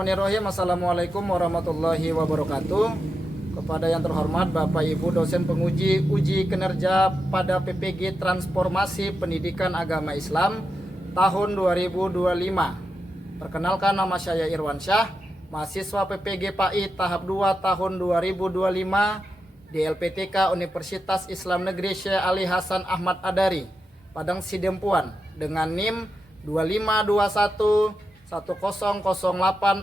Bismillahirrahmanirrahim. Assalamualaikum warahmatullahi wabarakatuh. Kepada yang terhormat Bapak Ibu dosen penguji uji kinerja pada PPG Transformasi Pendidikan Agama Islam tahun 2025. Perkenalkan, nama saya Irwan Syah, mahasiswa PPG PAI tahap 2 tahun 2025 di LPTK Universitas Islam Negeri Syekh Ali Hasan Ahmad Adari, Padang Sidempuan, dengan NIM 2521 100860.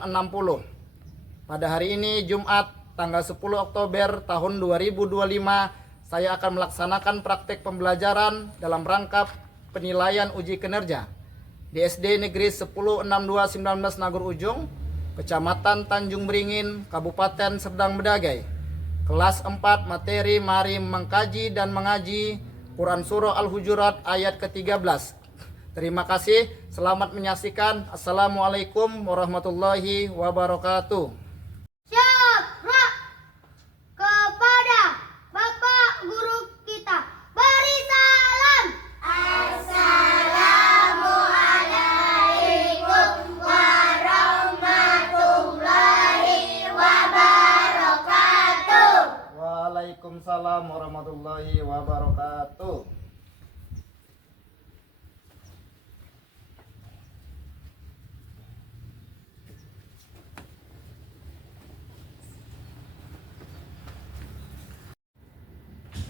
Pada hari ini Jumat tanggal 10 Oktober tahun 2025, saya akan melaksanakan praktek pembelajaran dalam rangka penilaian uji kinerja di SD Negeri 106219 Nagur Ujung, Kecamatan Tanjung Beringin, Kabupaten Serdang Bedagai. Kelas 4 materi mari mengkaji dan mengaji Quran Surah Al-Hujurat ayat ke-13. Terima kasih, selamat menyaksikan. Assalamualaikum warahmatullahi wabarakatuh. Syakra kepada Bapak Guru kita. Beri salam. Assalamualaikum warahmatullahi wabarakatuh. Waalaikumsalam warahmatullahi wabarakatuh.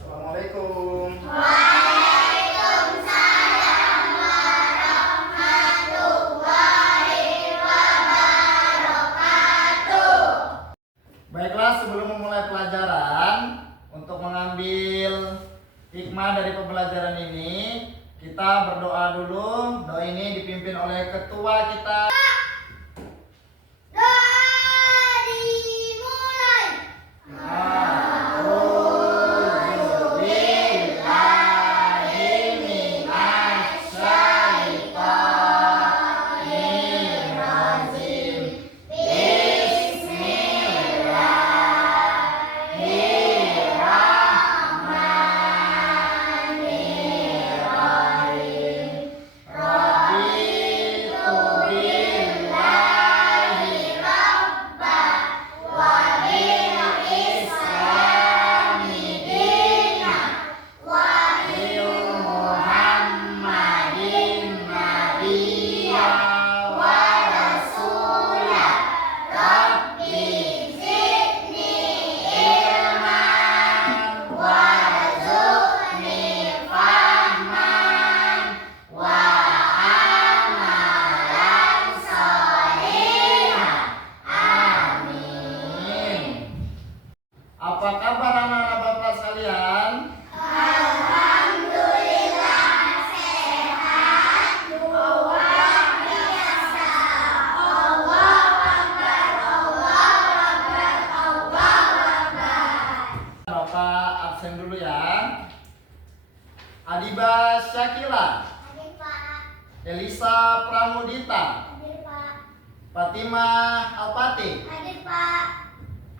Assalamualaikum. Waalaikumsalam warahmatullahi wabarakatuh. Baiklah, sebelum memulai pelajaran, untuk mengambil hikmah dari pembelajaran ini, kita berdoa dulu. Doa ini dipimpin oleh ketua kita. Apa kabar anak-anak Bapak sekalian? Alhamdulillah sehat, luar biasa. Allahu Akbar, Allahu Akbar, Allahu Akbar. Bapak absen dulu ya. Adiba Syakila, Hadir Pak, Elisa Pramudita, hadir Pak, Fatimah Alpati, hadir Pak,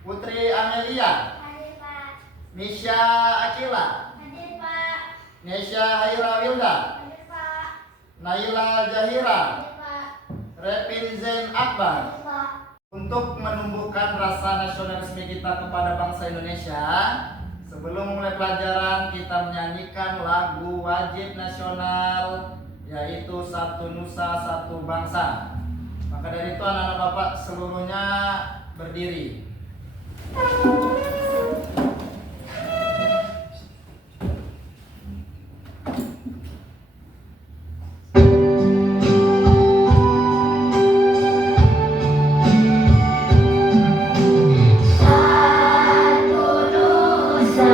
Putri Amelia, hadir Pak, Nisha Akila, hadir Pak, Nesya Haira Wilda, hadir Pak, Naila Jahira, hadir Pak, Repin Zain Akbar. hadir Pak. Untuk menumbuhkan rasa nasionalisme kita kepada bangsa Indonesia, sebelum mulai pelajaran kita menyanyikan lagu wajib nasional, yaitu Satu Nusa Satu Bangsa. Maka dari itu anak-anak Bapak seluruhnya berdiri. Satu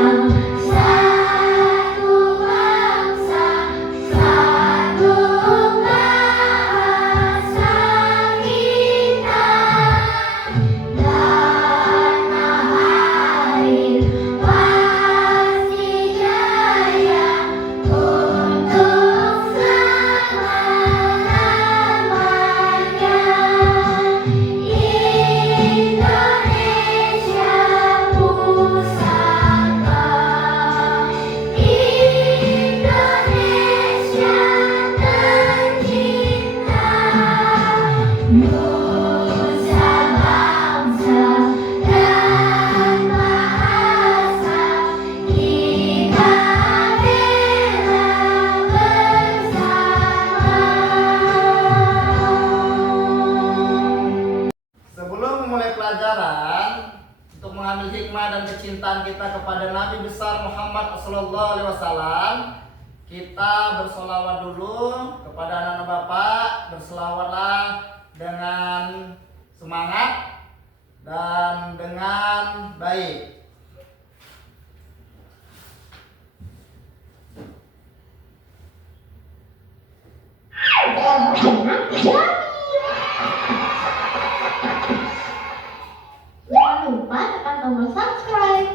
nusa, satu bangsa, satu bahasa kita, dan memulai pelajaran, untuk mengambil hikmah dan kecintaan kita kepada Nabi besar Muhammad SAW, kita bersolawat dulu kepada anak-anak Bapak. Bersolawatlah dengan semangat dan dengan baik. Jangan lupa tekan tombol subscribe.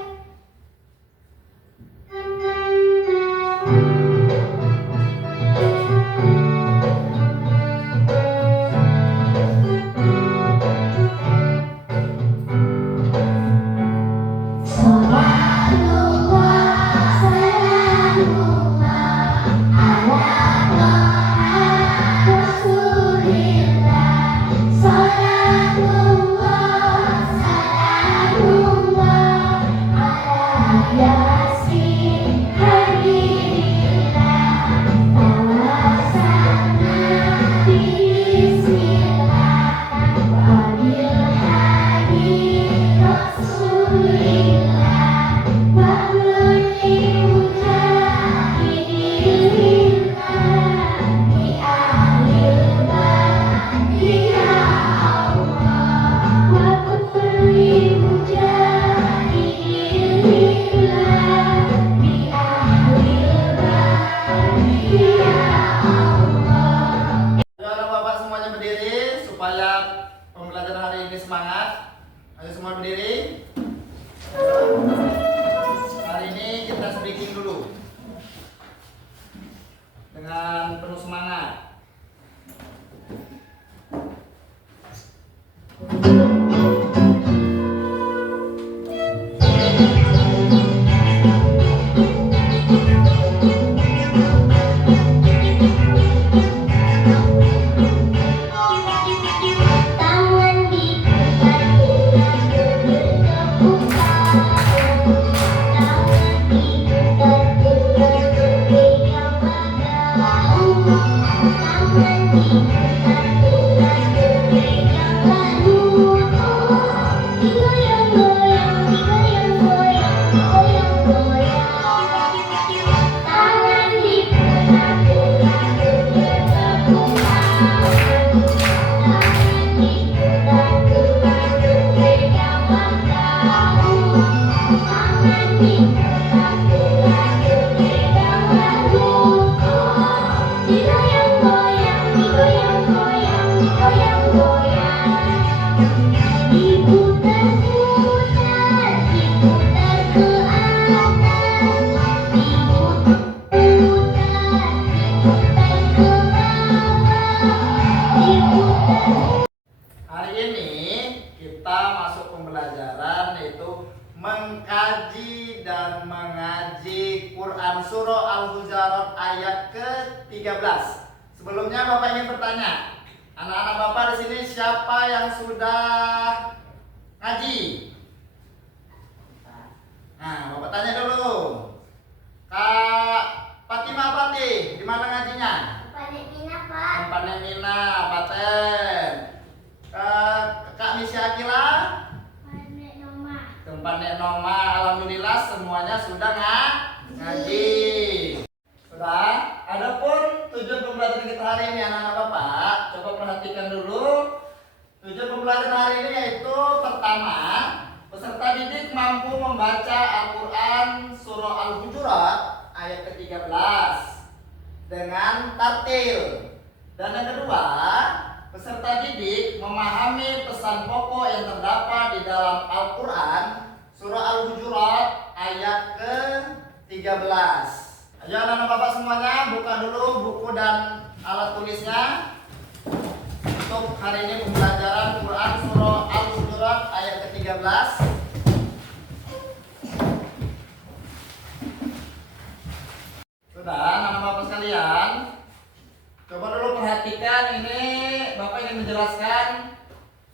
Salatullah, salamullah ala Rasulillah. Salatullah, salamullah ala Yasin Habibillah. Tawassalna bismillah wa bil hadi Rasulillah wa lil mujahidillah bi ahlil badi ya Allah wa kulli mujahidillah bi ahlil badi ya Allah. Ayo Bapak semuanya berdiri supaya pembelajaran hari ini semangat. Ayo semua berdiri. Hari ini kita speaking dulu dengan penuh semangat. Tangan diputar-putar bertepuk tangan. Tangan diputar-putar berpegang bahu. Tangan diputar-putar berpegang bahu. Digoyang-goyang, digoyang-goyang, digoyang-goyang. Tangan diputar-putar bertepuk tangan. Tangan diputar-putar berpegang bahu. Tangan diputar-putar berpegang bahu. Digoyang-goyang, digoyang-goyang, digoyang-goyang. Diputar-putar, diputar ke atas. Diputar-putar, diputar ke bawah. Diputar. Hari ini kita masuk pembelajaran yaitu mengkaji dan mengaji Quran Surah Al-Hujurat ayat ke-13. Sebelumnya Bapak ingin bertanya, anak-anak Bapak di sini siapa yang sudah ngaji? Nah, Bapak tanya dulu. Kak Fatimah Fatih, di mana ngajinya? Pandai Mina, Pak. Tempat Nemina, Paten. Kak Misi Akila, Pandai Noma. tempat Nek Noma. Alhamdulillah semuanya sudah ngaji. Sudah. Adapun tujuan pembelajaran kita hari ini anak-anak Bapak, coba perhatikan dulu. Tujuan pembelajaran hari ini yaitu pertama, peserta didik mampu membaca Al-Quran Surah Al-Hujurat ayat ke-13 dengan tartil. Dan yang kedua, peserta didik memahami pesan pokok yang terdapat di dalam Al-Quran Surah Al-Hujurat ayat ke-13. Ayo anak-anak Bapak semuanya buka dulu buku dan alat tulisnya. Untuk hari ini pembelajaran Quran Surah Al-Hujurat ayat ke-13. Sudah anak-anak Bapak sekalian, coba dulu perhatikan ini. Bapak ingin menjelaskan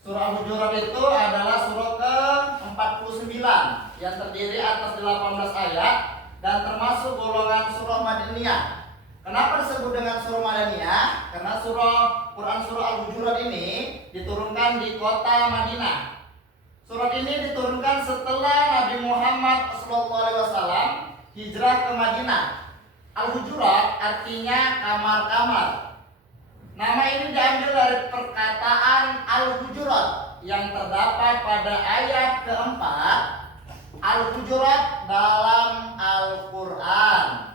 surah Al-Hujurat itu adalah surah ke-49 yang terdiri atas 18 ayat dan termasuk golongan surah Madaniyah. Kenapa disebut dengan surah Madaniyah? Karena Quran surah Al-Hujurat ini diturunkan di kota Madinah. Surat ini diturunkan setelah Nabi Muhammad SAW hijrah ke Madinah. Al-Hujurat artinya kamar-kamar. Nama ini diambil dari perkataan Al-Hujurat yang terdapat pada ayat keempat Al-Hujurat dalam Al-Quran.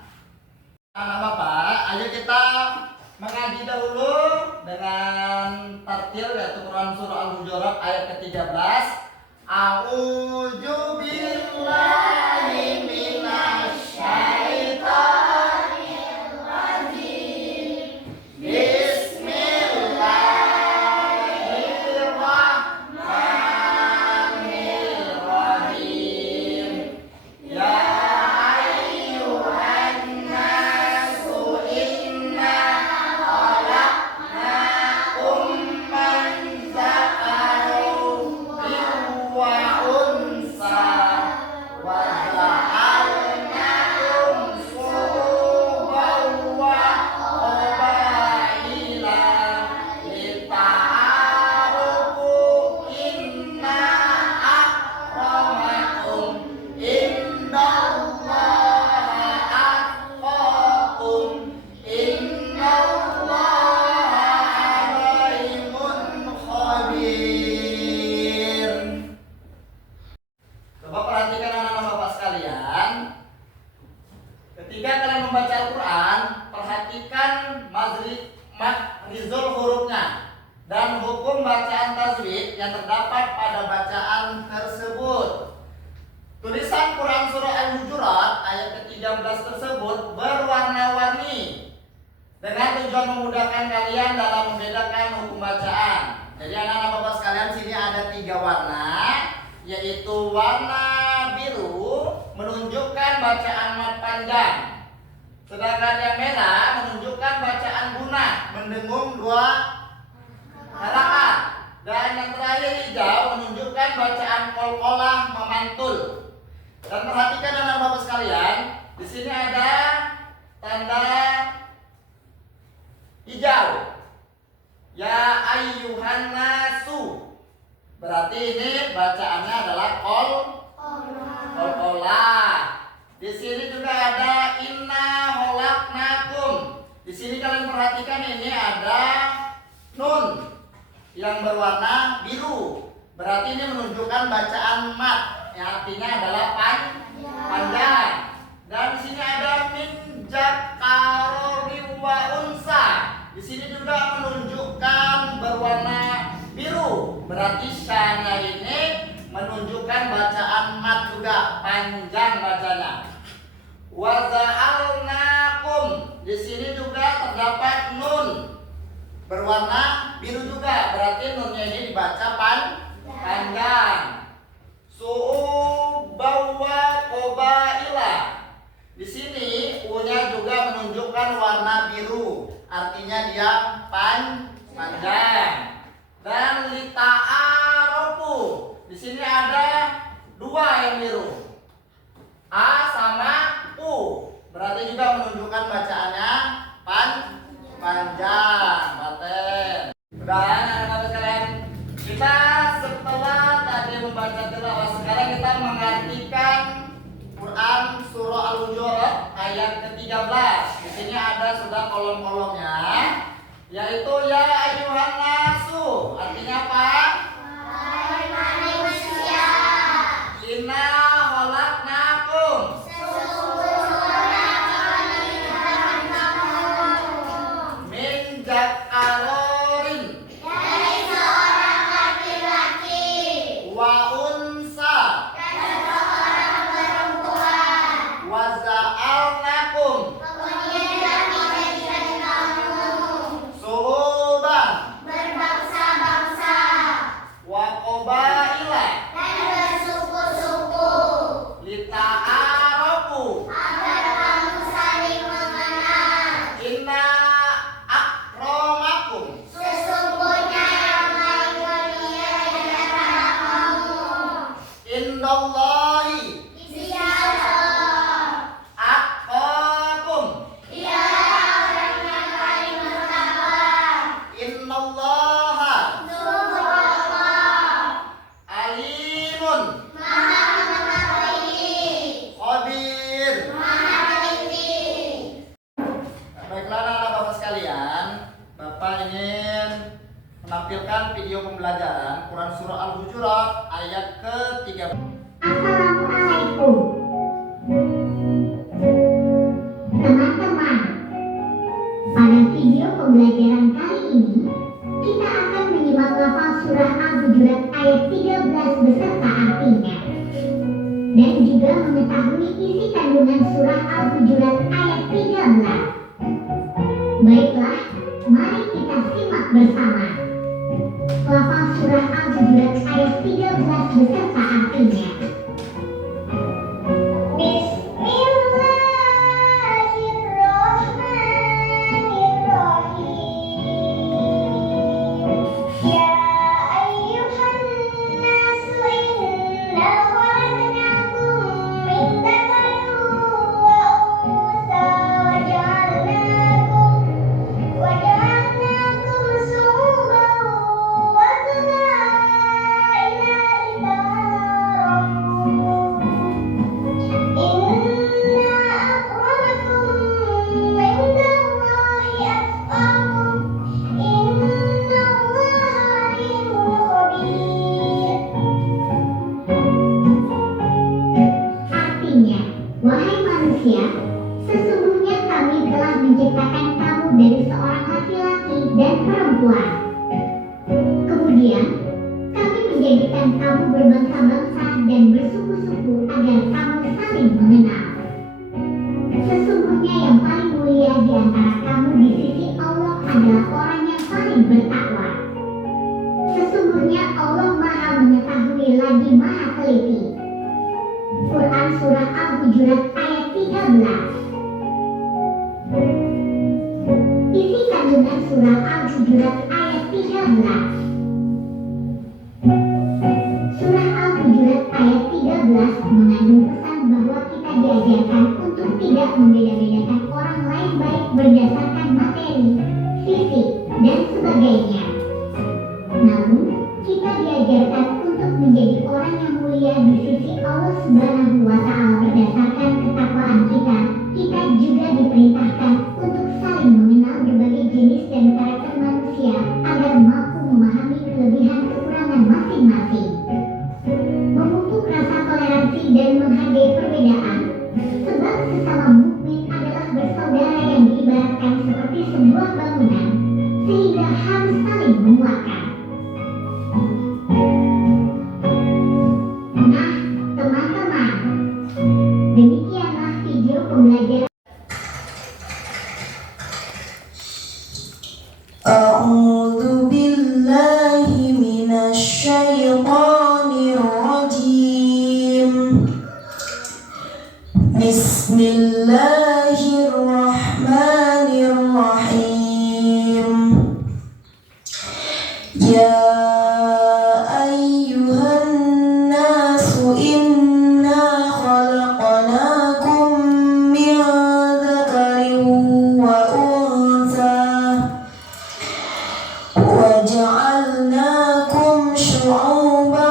Anak Bapak, ayo kita mengaji dahulu dengan tartil yaitu Quran surah Al-Hujurat ayat ke-13. A'udzu billahi minasyaitonir rajim. Bismillahirrahmanirrahim. Ya ayyuhan nasu inna khalaqnakum min dzakarin wa unsa wa ja'alnakum shu'uban wa qabaila lita'arafu inna akramakum indallaha atqakum innallaha alimun khabir. Coba perhatikan anak-anak Bapak sekalian. Ketika kalian membaca Al-Quran, perhatikan makhrizul hurufnya dan hukum bacaan tajwid yang terdapat pada bacaan tersebut. Tulisan Quran surah Al-Hujurat ayat ke-13 tersebut berwarna-warni dengan tujuan memudahkan kalian dalam membedakan hukum bacaan. Jadi anak-anak Bapak sekalian, sini ada 3 warna, yaitu warna biru menunjukkan bacaan mat panjang, sedangkan yang merah menunjukkan bacaan gunah mendengung 2 harakat, dan yang terakhir hijau menunjukkan bacaan qalqalah memantul. Dan perhatikan anak Bapak sekalian, di sini ada tanda hijau. Ya ayyuhan nasu. Berarti ini bacaannya adalah qalqalah. Di sini juga ada inna khalaqnakum. Di sini kalian perhatikan ini ada nun yang berwarna biru. Berarti ini menunjukkan bacaan mat, yang artinya adalah panjang. Dan di sini ada min jakarori wa unsa. Di sini juga menunjukkan berwarna biru. Berarti syana ini menunjukkan bacaan mat juga, panjang bacanya. Wa za'alnakum. Di sini juga terdapat nun berwarna biru juga. Berarti nunnya ini dibaca panjang. Su'ubawa qabaila. Di sini U-nya juga menunjukkan warna biru, artinya dia panjang. Dan lita'arofu. Di sini ada 2 yang biru, A sama U. Berarti juga menunjukkan bacaannya panjang. Baten. Dan anak-anak sekalian, kita setelah tadi membaca tilawah, sekarang kita mengartikan Quran surah Al-Hujurat ayat ke-13. Di sini ada sudah kolom-kolomnya, yaitu ya ayyuhan nasu. Artinya apa? Hai manusia, Inna khalaqnakum sesungguhnya kami menciptakanmu min dzakarin dari seorang laki-laki wa unsa dan seorang perempuan. wa za'alnakum Kemudian kami jadikan kamu su'uban berbangsa-bangsa wa qabaila dan bersuku-suku lita'arafu agar kamu saling mengenal. inna akramakum Sesungguhnya yang paling mulia di antara kamu indallahi di sisi Allah atqakum ialah orang yang paling bertakwa. innallaha Sungguh Allah alim Alimun. Khabir. Baiklah anak-anak Bapak sekalian, Bapak ingin menampilkan video pembelajaran Quran Surah Al-Hujurat ayat ke-13. Assalamualaikum. Teman-teman, pada video pembelajaran kali ini, kita akan menyimak lafal surah Al-Hujurat ayat 13 beserta artinya. Dan juga mengetahui isi kandungan surah Al-Hujurat ayat 13. Baiklah, mari kita simak bersama. Lafal surah Al-Hujurat ayat 13 beserta artinya. Wahai manusia, sesungguhnya kami telah menciptakan kamu dari seorang laki-laki dan perempuan. Kemudian, kami menjadikan kamu berbangsa-bangsa dan bersuku-suku agar kamu saling mengenal. Sesungguhnya yang paling mulia di antara kamu di sisi Allah adalah orang yang paling bertakwa. Sesungguhnya Allah Maha Mengetahui lagi Maha Teliti. Quran Surah Al-Hujurat ayat 13. Isi kandungan Surah Al-Hujurat ayat 13. Surah Al-Hujurat ayat 13 mengandung pesan bahwa kita diajarkan untuk tidak membeda-bedakan orang lain baik berdasarkan materi, fisik, dan sebagainya. Namun, kita diajarkan untuk menjadi orang yang mulia di sisi Allah Subhanahu wa Ta'ala berdasarkan ketakwaan kita. Kita juga diperintahkan untuk saling mengenal berbagai jenis dan karakter manusia agar mampu memahami kelebihan kekurangan masing-masing. Memupuk rasa toleransi dan menghargai perbedaan, sebab sesama mukmin adalah bersaudara yang diibaratkan seperti sebuah bangunan, sehingga harus saling menguatkan. Nah, teman-teman, demikianlah video pembelajaran. A'udzu billahi minasy syaithanir rajim. Bismillahirrahmanirrahim. Ya وجعلناكم شعوبا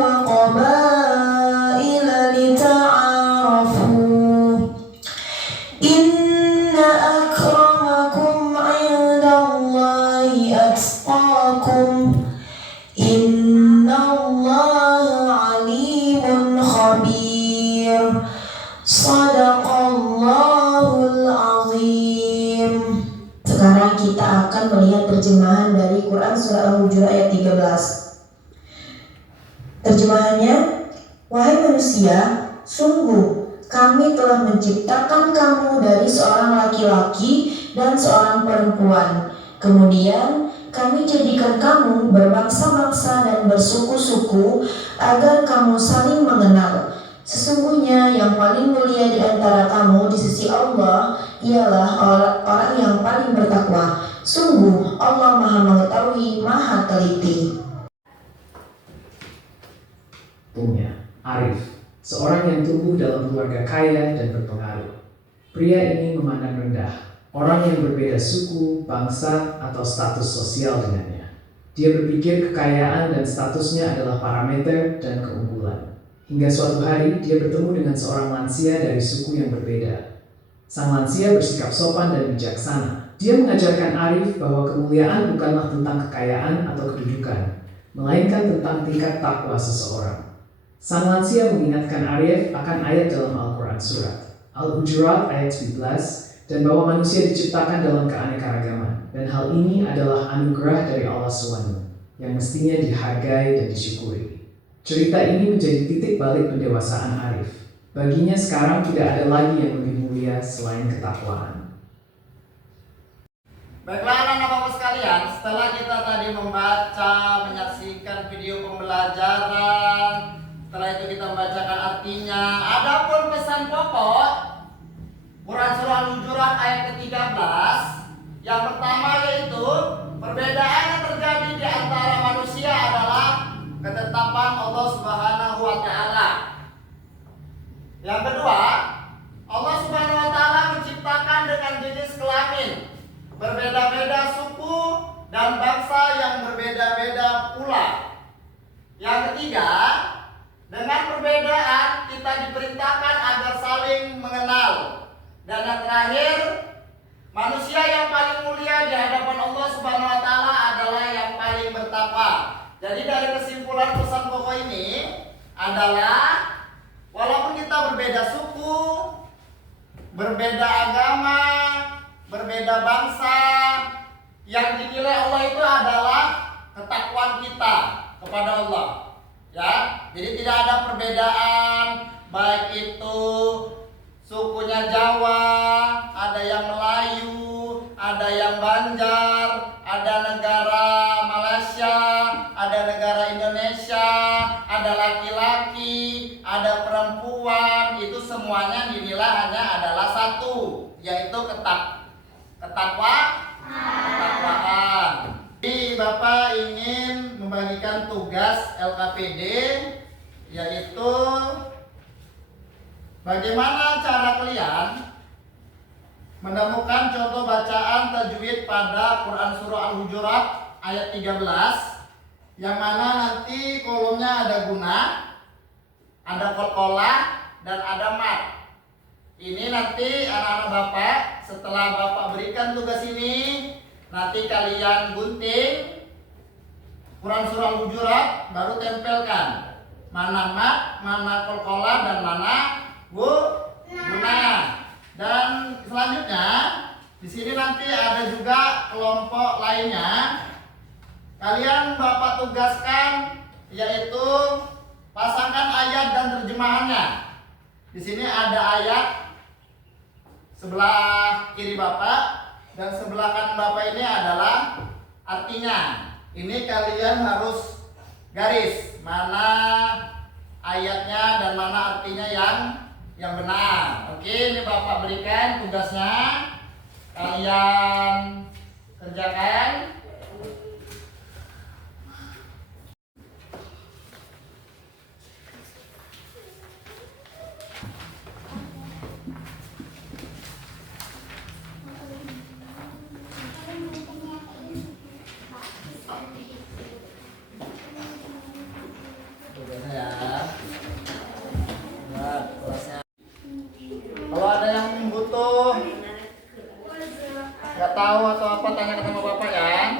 وقبائل لتعارفوا إن أكرمكم عند الله أتقاكم إن الله عليم خبير صدق الله العظيم. Sekarang kita akan melihat terjemahan dari Quran Surah Al-Hujurat ayat 13. Terjemahannya, wahai manusia, sungguh kami telah menciptakan kamu dari seorang laki-laki dan seorang perempuan. Kemudian kami jadikan kamu berbangsa-bangsa dan bersuku-suku agar kamu saling mengenal. Sesungguhnya yang paling mulia di antara kamu di sisi Allah ialah orang yang paling bertakwa. Sungguh Allah Maha Mengetahui, Maha Teliti. Punya Arif, seorang yang tumbuh dalam keluarga kaya dan berpengaruh. Pria ini memandang rendah orang yang berbeda suku, bangsa, atau status sosial dengannya. Dia berpikir kekayaan dan statusnya adalah parameter dan keunggulan. Hingga suatu hari dia bertemu dengan seorang lansia dari suku yang berbeda. Sang lansia bersikap sopan dan bijaksana. Dia mengajarkan Arif bahwa kemuliaan bukanlah tentang kekayaan atau kedudukan, melainkan tentang tingkat takwa seseorang. Sang lansia mengingatkan Arif akan ayat dalam Al-Quran Surat Al-Hujurat ayat 17, dan bahwa manusia diciptakan dalam keanekaragaman, dan hal ini adalah anugerah dari Allah SWT yang mestinya dihargai dan disyukuri. Cerita ini menjadi titik balik pendewasaan Arif. Baginya sekarang tidak ada lagi yang lebih mulia selain ketakwaan. Baiklah anak-anak Bapak sekalian, setelah kita tadi membaca, menyaksikan video pembelajaran, setelah itu kita membacakan artinya, adapun pesan pokok Quran Surah Al-Hujurat ayat ke-13, yang pertama yaitu perbedaan yang terjadi di antara manusia adalah ketetapan Allah Subhanahu wa Ta'ala. Yang kedua, Allah Subhanahu wa Ta'ala menciptakan dengan jenis kelamin berbeda-beda suku dan bangsa yang berbeda-beda pula. Yang ketiga, dengan perbedaan kita diperintahkan agar saling mengenal. Dan yang terakhir, manusia yang paling mulia di hadapan Allah Subhanahu wa Ta'ala adalah yang paling bertakwa. Jadi dari kesimpulan pesan pokok ini adalah walaupun kita berbeda suku, berbeda agama, berbeda bangsa, yang dinilai Allah itu adalah ketakwaan kita kepada Allah. Ya, jadi tidak ada perbedaan, baik itu sukunya Jawa, ada yang Melayu, ada yang Banjar, ada negara Malaysia, ada negara Indonesia, ada laki-laki, ada perempuan, itu semuanya dinilai hanya adalah satu, yaitu ketakwaan. Jadi Bapak ingin membagikan tugas LKPD, yaitu bagaimana cara kalian menemukan contoh bacaan tajwid pada Quran Surah Al-Hujurat ayat 13, yang mana nanti kolomnya ada guna, ada qalqalah, dan ada mat. Ini nanti anak-anak Bapak, setelah Bapak berikan tugas ini, nanti kalian gunting Quran Surah Al-Hujurat, baru tempelkan mana mat, mana qalqalah, dan mana guna. Dan selanjutnya di sini nanti ada juga kelompok lainnya. Kalian Bapak tugaskan yaitu pasangkan ayat dan terjemahannya. Di sini ada ayat sebelah kiri Bapak, dan sebelah kanan Bapak ini adalah artinya. Ini kalian harus garis mana ayatnya dan mana artinya yang benar. Oke, ini Bapak berikan tugasnya, kalian kerjakan. Tugasnya ya. Nah, tugasnya. Kalau ada yang butuh, nggak tahu atau apa, tanyakan sama Bapak ya.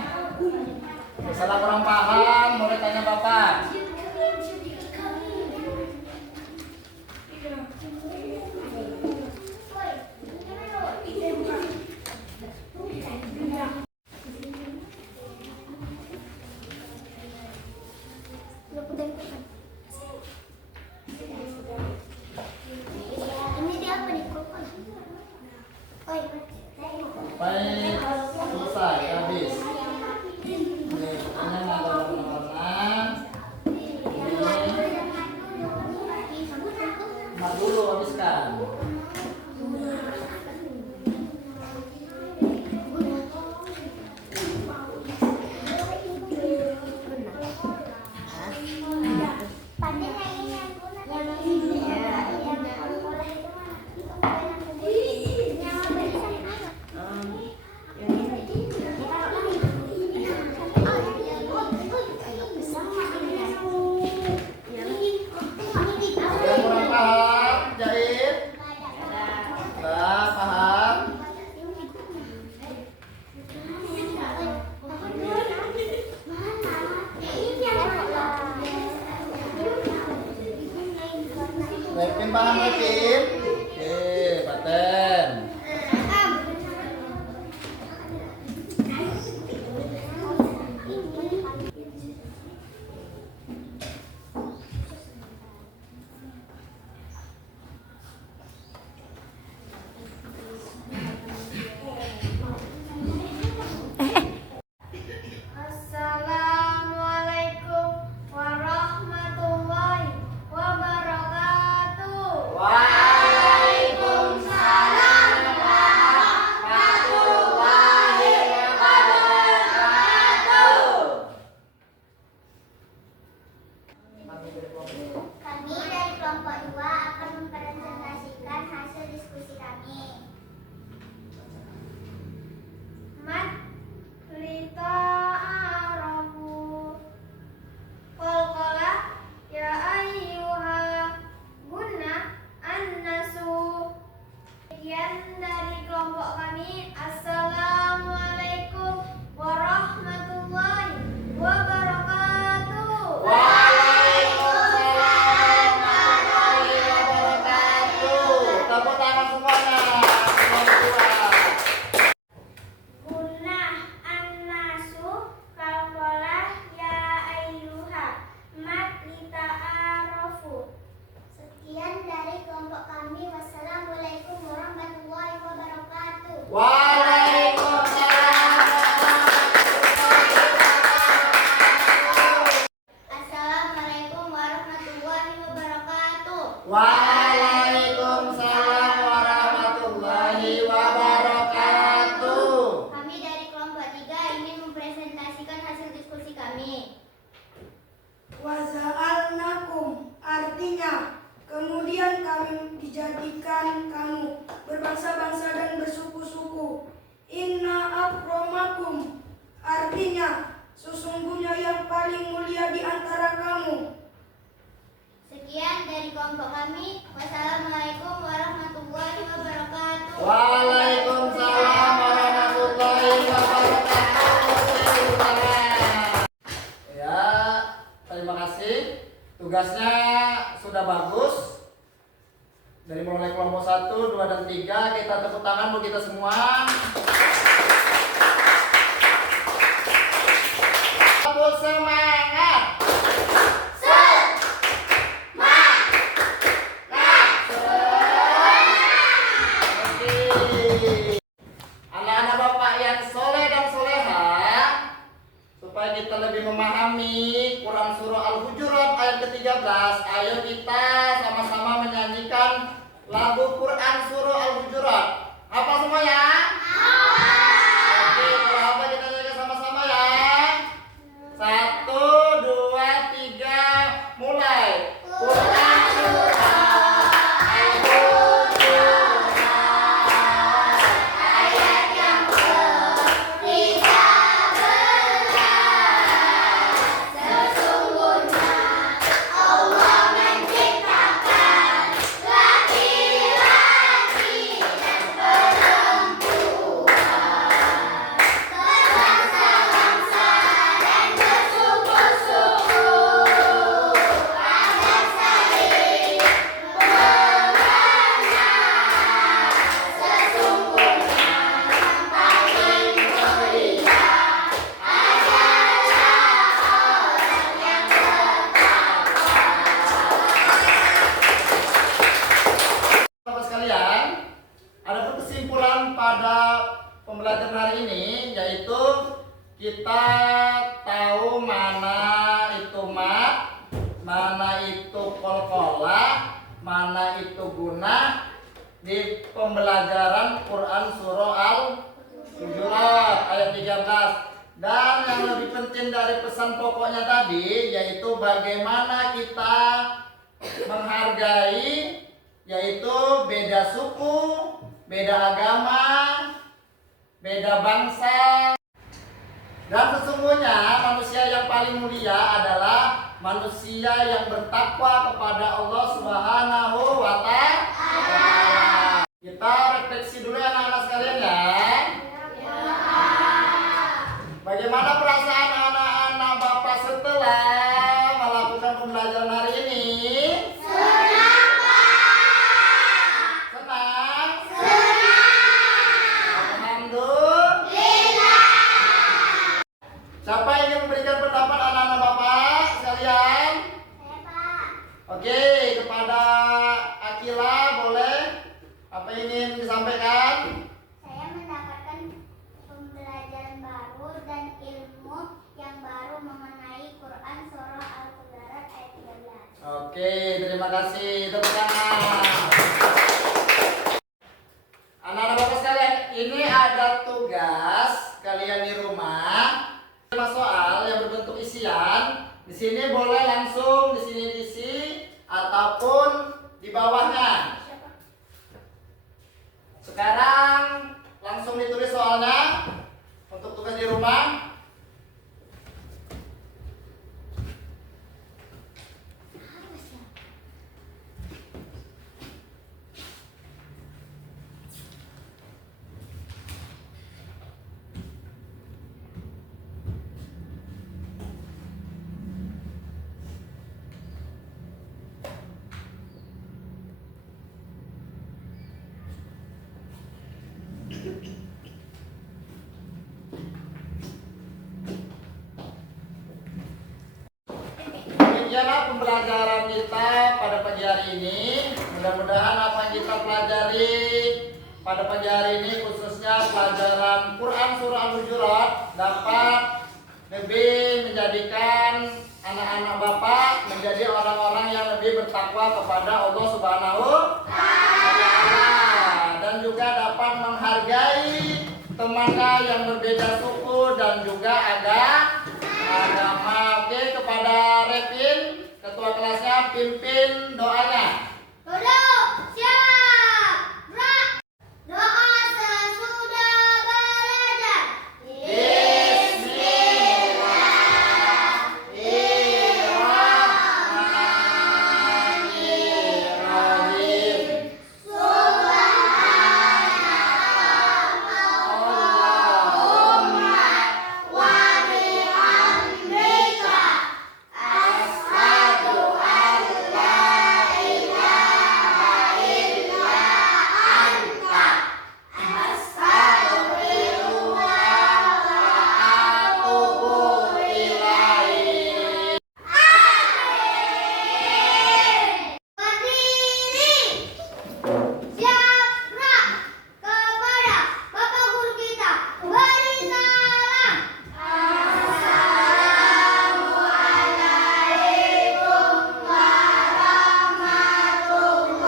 Repin paham Repin? Oke, paten. Assalamualaikum warahmatullahi wabarakatuh. Waalaikumsalam warahmatullahi wabarakatuh. Kami dari kelompok 2 akan mempresentasikan hasil diskusi kami. Mat lita arafu qalqala ya ayyuha guna annasu. Sekian dari kelompok kami. Assalamualaikum warahmatullahi wabarakatuh. Waalaikumsalam warahmatullahi wabarakatuh. Tepuk tangan semuanya. Gunnah annasu kalkola ya ayyuha mat lita'arafu. Sekian dari kelompok kami. Wassalamualaikum warahmatullahi wabarakatuh. Waalaikumsalam warahmatullahi wabarakatuh. Assalamualaikum warahmatullahi wabarakatuh. Waalaikumsalam warahmatullahi wabarakatuh. Kami dari kelompok 3 ingin mempresentasikan hasil diskusi kami. Waza'alnakum artinya kemudian kami dijadikan kamu berbangsa-bangsa dan bersuku-suku. Inna akramakum artinya sesungguhnya yang paling mulia di antara kamu. Sekian dari kelompok kami. Wassalamualaikum warahmatullahi wabarakatuh. Waalaikumsalam warahmatullahi wabarakatuh. Ya, terima kasih. Tugasnya sudah bagus. Dari mulai kelompok 1, 2, dan 3 kita tepuk tangan buat kita semua. Tepuk semangat. Oke. Anak-anak Bapak yang soleh dan soleha, supaya kita lebih memahami Quran Surah Al-Hujurat ayat ke-13, ayo kita sama-sama menyanyikan lagu Quran Surah Al-Hujurat. Hafal semua ya? Oke, kalau hafal kita nyanyikan sama-sama ya. 1, 2, 3, mulai. Quran Surah Bapak sekalian, ada kesimpulan pada pembelajaran hari ini, yaitu kita tahu mana itu mat, mana itu kolkola, mana itu guna di pembelajaran Quran Surah Al-Hujurat ayat 13. Dan yang lebih penting dari pesan pokoknya tadi, yaitu bagaimana kita menghargai, yaitu beda suku, beda agama, beda bangsa. Dan sesungguhnya manusia yang paling mulia adalah manusia yang bertakwa kepada Allah Subhanahu wa Ta'ala. Kita refleksi dulu ya anak-anak sekalian ya. Bagaimana perasaan anak-anak Bapak setelah melakukan pembelajaran hari ini? Senang, Pak. ingin disampaikan? Saya mendapatkan pembelajaran baru dan ilmu yang baru mengenai Quran surah Al-Hujurat ayat 13. Oke, terima kasih. Tepuk tangan. Anak-anak Bapak sekalian, ini ada tugas kalian di rumah. 5 soal yang berbentuk isian. Di sini boleh langsung di sini diisi ataupun di bawahnya. Sekarang langsung ditulis soalnya untuk tugas di rumah. Demikianlah pembelajaran kita pada pagi hari ini. Mudah-mudahan apa yang kita pelajari pada pagi hari ini, khususnya pelajaran Quran surah Al-Hujurat, dapat lebih menjadikan anak-anak Bapak menjadi orang-orang yang lebih bertakwa kepada Allah Subhanahu wa Ta'ala, dan juga dapat menghargai temannya yang berbeda suku dan juga agama. Oke, kepada Revin, ketua kelasnya, pimpin doanya. Duduk, siap, gerak. Doa sesudah belajar. Bismillahirrahmanirrahim. Berdiri. Siap, gerak. Kepada Bapak Guru kita, beri salam. Assalamualaikum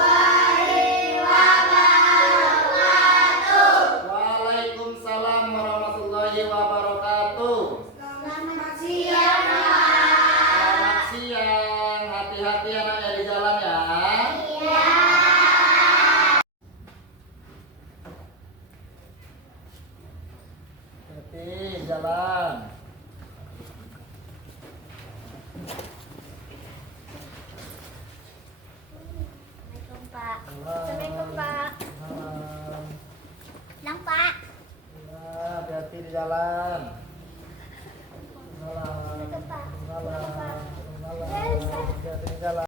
warahmatullahi wabarakatuh. Waalaikumsalam warahmatullahi wabarakatuh. Selamat siang. Selamat siang. Hati-hati anaknya di jalan ya. Hati jalan. Assalamualaikum, Pak. Salam. Assalamualaikum, Pak. Salam. Lang, Pak. Ya, hati-hati di jalan. Salam. Assalamualaikum, Pak. Salam. Salam. Yes. Hati-hati di jalan.